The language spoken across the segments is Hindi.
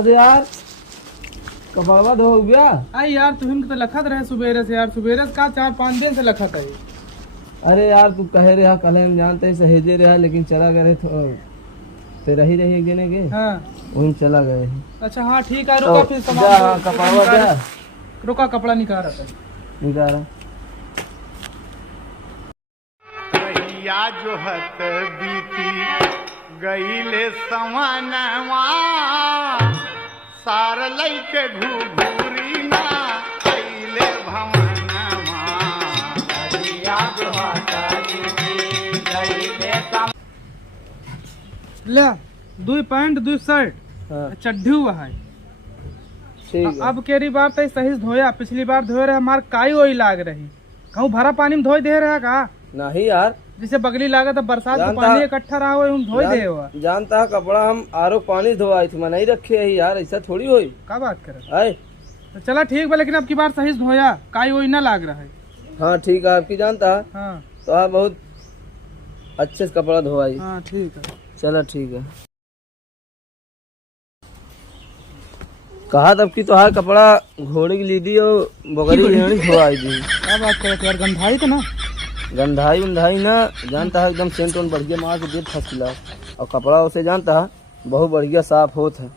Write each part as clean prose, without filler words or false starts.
आज यार कपड़वा धो गया। अरे यार तुम तो लखत रहे सुबेरे से यार, सुबेरे से का 4-5 दिन से लखत है। अरे यार तू कहे रहा कल हम जानते हैं सहेजे रहा, लेकिन चला गए तो तेरा ही रही गिने के। हाँ वहीं चला गए। अच्छा हाँ ठीक है, रुका फिर कपड़वा क्या रुका, कपड़ा निकाल रहा था। निकाला या जो हत बीती गईले सवनवा सार लैके घूघूरी ना अइले भवनवा। या जो हत बीती गईले ले 2 पैंट 2 शर्ट हाँ चड्ढी हुआ है। ठीक है। अब केरी बार तो सही से धोया, पिछली बार धोए रहे हमार काई वही लाग रही। कहूँ भरा पानी में धोई दे रहा का नहीं यार, जैसे बगली लागा तो बरसात का पानी इकट्ठा रहा हुआ हम धोई दे हुआ। जानता है कपड़ा हम आरो पानी धोआई थी, मैं नहीं रखे है यार, ऐसा थोड़ी होई। क्या बात करे, आए तो चला ठीक बा, लेकिन अब की बार सही से धोया, काई वही ना लाग रहा है। हाँ ठीक है, आपकी जानता है हाँ तो आप बहुत अच्छे से कपड़ा धोआई। हाँ ठीक है। चलो ठीक है। कहा तब की तो हार कपड़ा घोड़े की ली दी और बकरी की धोआई दी। क्या बात करे यार, गंधाई तो ना गंधाई उंधाई ना, जानता है एकदम सेंट वन बढ़िया मार के दे फर्स्ट क्लास, और कपड़ा उसे जानता है बहुत बढ़िया साफ होता है।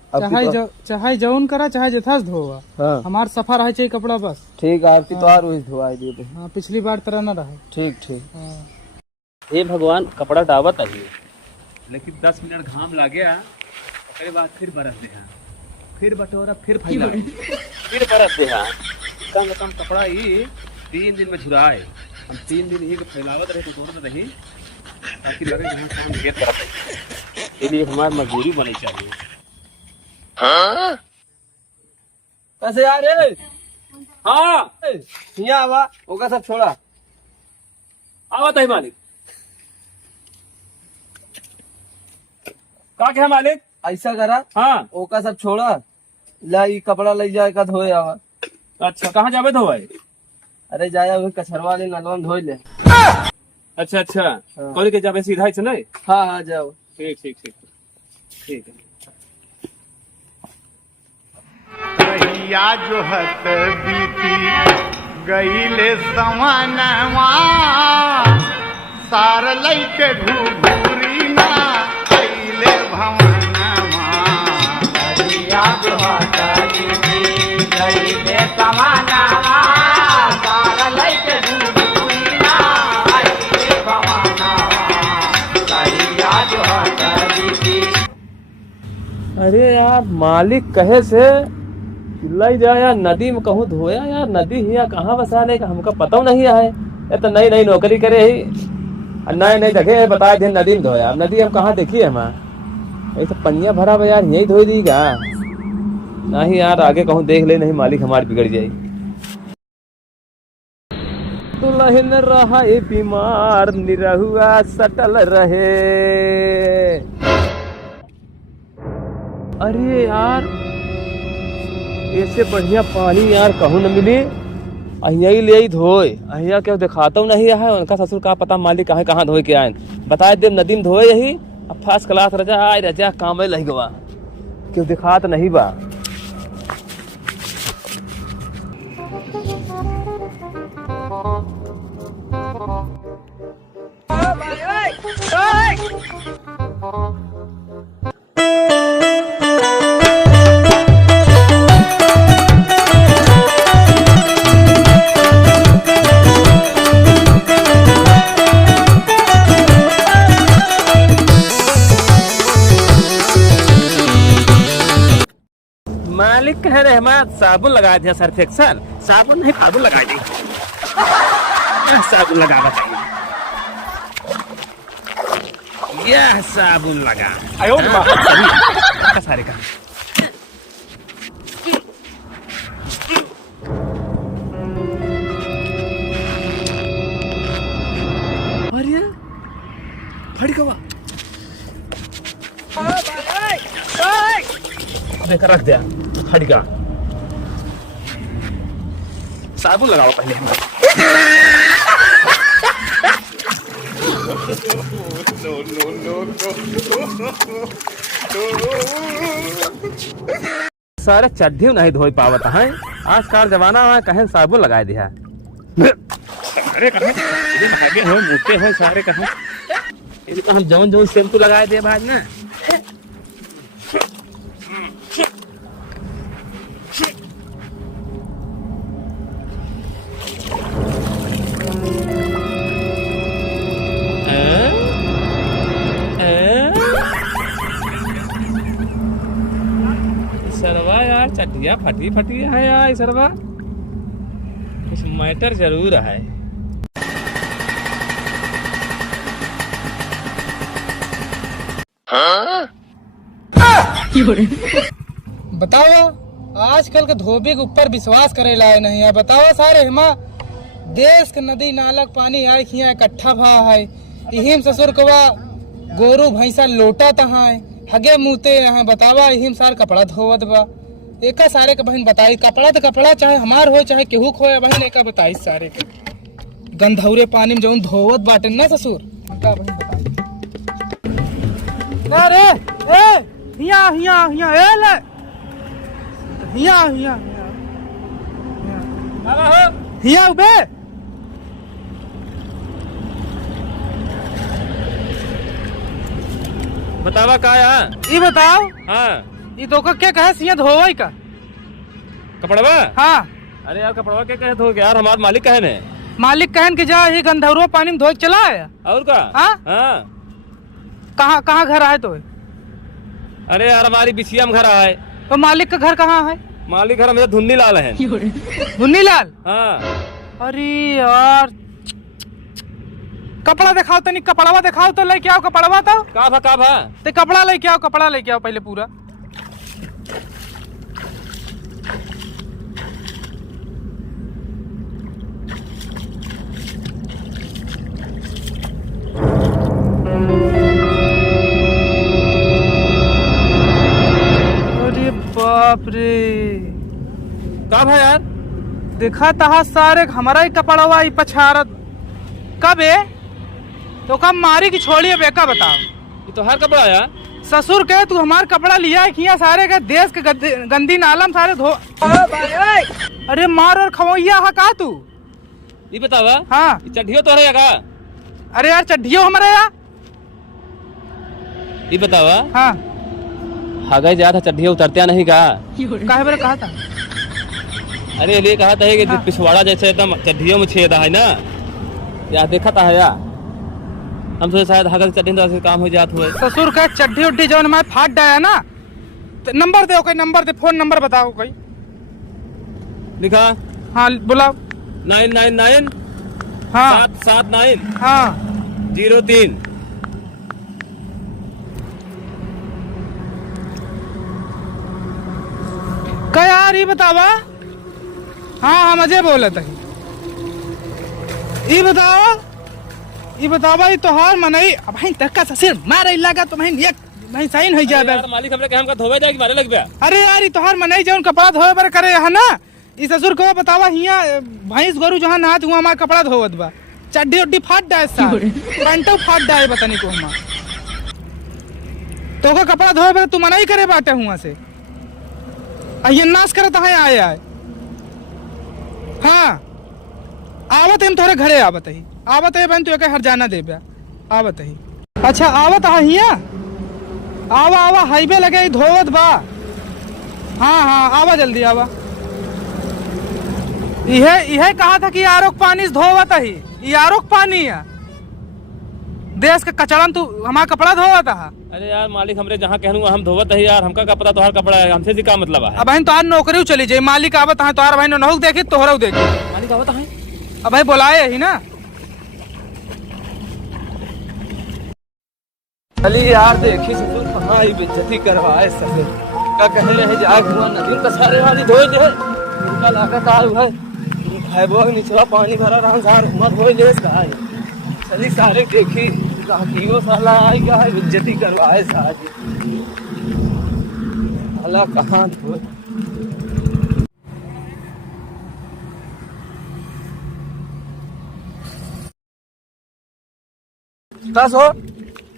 चाहे जौन करा चाहे जथा से धोवा, हाँ हमार सफा रहे चाहिए कपड़ा बस। ठीक है, आपकी तो हार वही धोआई दे दे। हाँ पिछली बार तरह ना रहे। ठीक ठीक। हाँ। हे भगवान, कपड़ा डावत है लेकिन 10 मिनट घाम ला गया, उसके बाद फिर बरस दे, फिर बटोरा, फिर फैला, फिर बरस दे। कम से कम कपड़ा ही 3 दिन में झुराए। हम 3 दिन ही फैलावत रहे तो दौड़त रही, ताकि लगे कि हम काम ढेर करत है। इसलिए हमारी मजबूरी बनी चाहिए। कैसे यार रे? हाँ यहाँ आवा, ओका सब छोड़ा। आवत है मालिक। का क्या मालिक? ऐसा करा, हाँ ओका सब छोड़ा, ला ये कपड़ा ले जाए का धोए आवा। अच्छा, कहाँ जावे तो भाई? अरे जाया वही कछरवा वाले नलवा में धोई ले। अच्छा अच्छा, कौन के जावे सीधा ही नहीं? हाँ हाँ जाओ। ठीक ठीक ठीक ठीक है। रहिया जो हत बीती गईले सवनवा सार लैके घूघूरी ना अइले भवनवा। रहिया जो हत बीती गईले सवनवा सार लैके घूघूरी ना अइले भवनवा। रहिया जो हत बीती। अरे यार मालिक कहे से लई जा यार, नदी में कहूँ धोया यार, नदी हिया कहाँ बसा ले का हमका पता नहीं है। ये तो नई नई नौकरी करे ही, नए नए जगह बताए थे नदी में धोया। अब नदी हम कहाँ देखी है हमारा, ऐसे पनिया भरा हुआ यार, यही धोई दी क्या? नहीं यार, आगे कहूँ देख ले, नहीं मालिक हमारी बिगड़ जाए। दुल्हन रहा बीमार, निरहुआ सटल रहे। अरे यार ऐसे बढ़िया पानी यार कहूँ न मिली, अहिया ही ले धोए, अहिया क्या दिखाता हूँ नहीं है। उनका ससुर का पता मालिक कहाँ धोए के आए, बताए दे नदी में धोए यही। अब फर्स्ट क्लास रजा आए रजा काम लही गवा, क्यों दिखात नहीं बा। मालिक कह रहे हमारा साबुन लगा दिया, सर्फ एक्सल साबुन नहीं साबुन लगा दी। साबुन लगा बताइए, यह साबुन लगा। आयो सारे का अरे फड़ी कवा देखा रख दिया फड़ी का। साबुन लगाओ पहले हम। no. सारे चड्ढी नहीं धोई पावत है। आजकल जमाना है कहीं साबुन लगाए दिया। सारे कहीं भागे हो मोटे हो सारे कहीं हम जौन जौन शैम्पू लगाए दिए भाई ना। सरवा यार चटिया फटी फटी है यार सरवा, कुछ मैटर जरूर है। बताओ आजकल के धोबी के ऊपर विश्वास करे लाए नहीं है। बताओ सारे हिमा देश के नदी नालक पानी आए खिया इकट्ठा भा है। इहिम ससुर कवा गोरू भैंसा लोटा तहा है हगे मुते है। बतावा इहिम सार कपड़ा धोवत बा। एका सारे के बहन बताई कपड़ा तो कपड़ा चाहे हमार हो चाहे केहू खोया बहन एका बताई सारे के गंधौरे पानी में जौन धोवत बाटे ना ससुर एका बहन बताई। अरे ए हिया हिया हिया ए ले हिया हिया हिया उबे बतावा का यार ये बताओ। हाँ ये तो क्या कहे सिया धोवई का कपड़वा। हाँ अरे यार कपड़वा क्या कहे धो यार, हमारे मालिक कहन है। मालिक कहन के जा ये गंधौरो पानी में धोई चला आया और का। हाँ कहाँ कहाँ घर आए तो अरे यार हमारी बिछिया में घर आए। तो मालिक का घर कहाँ है? मालिक घर मेरा धुन्नी लाल है। धुन्नी लाल। हाँ अरे यार कपड़ा दिखाओ तनी कपड़वा दिखाओ तो लेके आओ कपड़वा तो का भा ते कपड़ा लेके आओ कपड़ा लेके आओ पहले पूरा। अरे बाप रे का भा यार देखा तहा सारे हमारा ही कपड़वा ही पछारत कब है तो कब मारी की छोड़ी है बेका बताओ। ये तो हर कपड़ा यार ससुर के तू हमार कपड़ा लिया है किया सारे के देश के गंदी नालम सारे धो। अरे मार और खवैया है का तू ये बतावा। हाँ ये चड्ढियो तो रहेगा। अरे यार चड्ढियो हमारे यार ये बतावा। हाँ हगाई जाता चड्ढिया उतरत्या नहीं का काहे बार कहा था। अरे ये कहा था कि हाँ। पिछवाड़ा जैसे एकदम चड्ढियों में छेद है ना या देखा था या हम तो शायद हगल चड्ढी से काम हो जात हुए। ससुर का चड्ढी उड्ढी जो हमारे फाट डाया ना तो नंबर दे कोई नंबर दे फोन नंबर बताओ कोई लिखा। हाँ बुलाओ 999 हाँ 779 हाँ 03। क्या यार ये बतावा। हाँ हाँ मजे बोले थे ये बतावा ये तोहार मनई अब भाई तक्का ससुर मारे लगा तो भाई एक भाई सही नहीं जाए। यार मालिक हमरे के हमका धोवे जाए कि मारे लग गया। अरे यार ये तोहार मनई जौन कपड़ा धोए बर करे है ना ये ससुर को बतावा हिया भैंस गोरू जहाँ नहात हुआ हमार कपड़ा धोवत बा चड्डी उड्डी फाट डाए सार पैंटो फाट डाए बतानी को हमार तो का कपड़ा धोए बर तू मनई करे बाटे हुआ से ये नाश करता है आए आए। हाँ आवत हम थोड़े घरे आवत ही बहन तू हर जाना दे आवत ही। अच्छा आवत है हिया आवा आवा हाईवे लगे धोवत बा। हाँ हाँ आवा जल्दी आवा। यह कहा था कि आरोक पानी से धोवत ही ये आरोक पानी है देश का कचड़ा तू हमारा कपड़ा धोवत है। अरे यार मालिक हमरे जहाँ कहूँ हम धोवत है यार हमका कपड़ा तो हर कपड़ा है हमसे जी का मतलब है। अब बहन तोहार नौकरी चली जाये मालिक आवत है तोहार बहन नहुक देखी तोहरा देखी मालिक आवत है। अब भाई बुलाए ही ना। चली यार देखी ससुर कहाँ ही बेइज्जती करवाए ससुर का कहे रहे जाग हुआ नदी का सारे वाली धोए दे उनका लाका काल है खाएबो निचला पानी भरा रहा सार मत होए ले का चली सारे देखी काकीओ साला आई का है बेइज्जती करवाए साजी साला कहाँ धोए। दस हो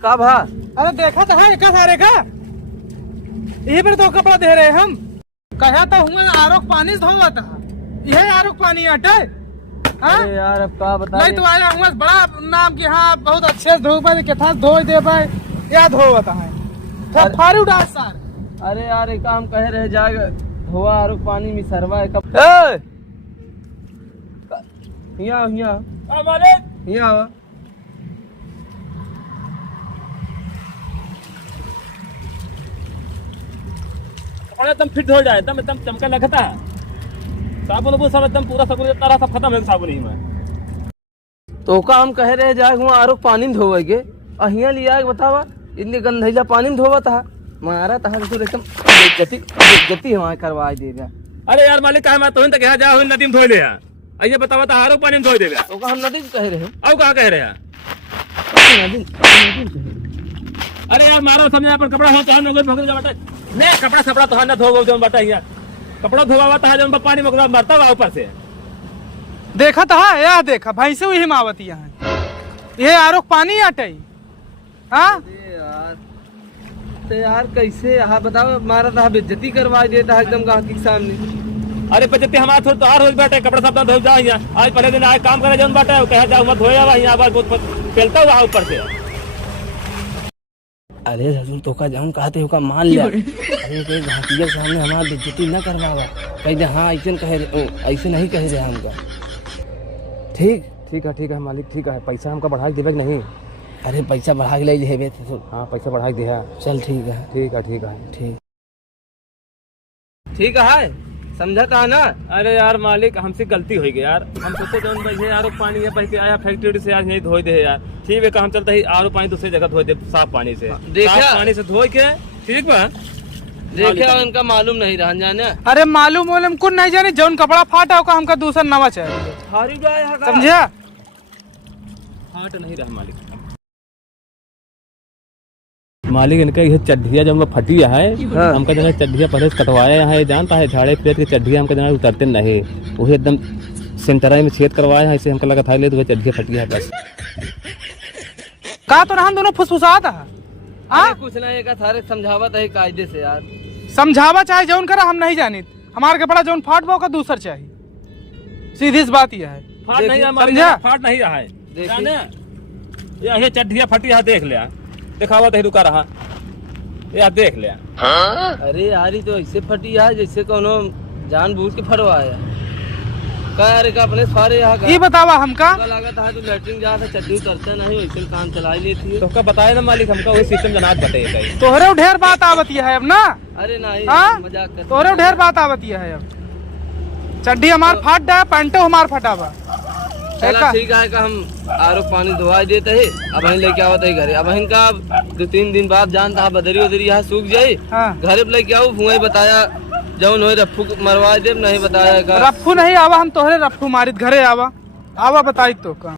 का भा। अरे देखा तो है का सारे का यही पर तो कपड़ा दे रहे हम कहा तो हुआ आरोक पानी धोवा था, यह आरोक पानी अटे। हाँ? अरे यार अब का बता नहीं तो आया हुआ बड़ा नाम की, हाँ बहुत अच्छे धो पाए के था, धो दे पाए या धोवा था है फारू डाल सार। अरे यार एक काम कहे रहे जाएगा धोआ आरोक पानी में सरवा है कब हिया हिया हिया कपड़ा एकदम फिट हो जाए, एकदम एकदम चमका लगता है। साबुन वो सब एकदम पूरा सब तारा सब खत्म है साबुन ही में। तो का हम कहे रहे जाए हुआ आरोक पानी में धोवेगे अहिया लिया बतावा इतनी गंधैला पानी में धोवा था मारा था तो एकदम बेइज्जती हमारे करवा देगा। अरे यार मालिक कहा मैं तो तक यहाँ जा नदी में धो ले आइए बतावा था आरोप पानी में धो देगा। तो का हम नदी में कह रहे हैं अब कहाँ कह रहे हैं? अरे यार मारो समझे अपन कपड़ा हो तो हम लोग बटा नहीं कपड़ा सपड़ा तो ना धोगो जो बटा यहाँ कपड़ा धोवा हुआ था जो पानी में मरता हुआ ऊपर से देखा था यह देखा भाई से वही मावती है, ये आरोक पानी अटई। हाँ तो यार कैसे यहाँ बताओ मारा था बेइज्जती करवा देता है एकदम गाँव के सामने। अरे बचती हमारा थोड़ा तो हो बैठे कपड़ा सब धो जाओ यहाँ आज पहले दिन आए काम करे जो बाटे कहा जाओ मत धोया हुआ यहाँ फैलता हुआ ऊपर से। अरे हजूर तो का जाऊँ कहते हो का मान लिया अरे कोई घाटिया सामने हमारा बेइज्जती न करवावा कह दे हाँ ऐसे कहे ऐसे नहीं कहे रहे हमका। ठीक है मालिक ठीक है पैसा हमका बढ़ा के देवे नहीं? अरे पैसा बढ़ा के ले लेबे तो हाँ पैसा बढ़ा के दिया। चल ठीक है ठीक है समझा था ना। अरे यार मालिक हमसे गलती हो गई यार, हम सोचे जौन भाई आरो पानी है बह के आया फैक्ट्री से आज नहीं धोई दे यार। ठीक है हम चलते ही आरो पानी दूसरी जगह धोई दे साफ पानी से साफ पानी से धोई के ठीक बा देखा उनका मालूम नहीं रहा जाने। अरे मालूम कुछ नहीं जाने जौन कपड़ा फाटा होगा हमका दूसरा नवा चाहिए समझा। फाट नहीं रहा मालिक इनका ये चड्ढिया जब हम फटी है हमका जना चड्ढिया पहले कटवाया है जानता है झाड़े फिर के चड्ढिया हमका जना उतरते नहीं वही एकदम सेंटराई में छेद करवाया है इसे हमका लगा था ले तो चड्ढिया फटी है बस का तो हम दोनों फुसफुसाता है। हाँ कुछ नहीं का थारे समझावत है कायदे से यार समझावा चाहे जौन करा हम नहीं जानी हमारे कपड़ा जौन फाट वो का दूसर चाहिए सीधी सी बात यह है। फाट नहीं समझा फाट नहीं रहा है ये चड्ढिया फटी है देख लिया दिखावा तो रुका रहा यार देख लिया। अरे यार तो ऐसे फटी है जैसे कोनो जानबूझ के फटवाया का यार का अपने सारे यहाँ ये बतावा हमका लगा था तो लैट्रिन जा था चड्डी उतरता नहीं वैसे काम चला लेती है तो का बताया ना मालिक हमका वही सिस्टम जनात बताइएगा तोहरे ढेर बात आवती है अब ना। अरे नहीं मजाक कर तोहरे ढेर बात आवती है अब चड्डी हमार फाट डा पैंटो हमार फटावा चला ठीक है का हम आरोप पानी धोवा देते है अब हम लेके आवत है घरे अब इनका 2-3 दिन बाद जानता बदरी उदरी यहाँ सूख जाये घरे पे लेके आओ हुआ बताया जौन हो रफ्फू मरवा दे नहीं बताया रफ्फू नहीं आवा हम तोहरे रफ्फू मारित घरे आवा बताई तो का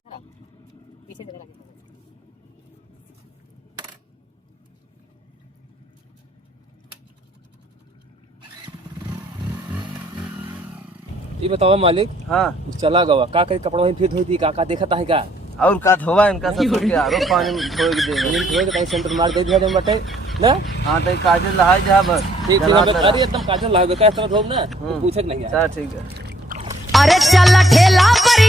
ये बताओ मालिक। हाँ चला गवा का कहीं कपड़ा वहीं फिर धोई थी का देखता है का और का धोवा इनका सब के आरोप पानी में धोए के दे धोए के कहीं सेंटर मार दे दिया बटे ना। हाँ तो काजल लहाई जा बस ठीक अरे एकदम काजल लहाई का तरह धोब ना पूछक नहीं है। ठीक है। अरे चल ठेला पर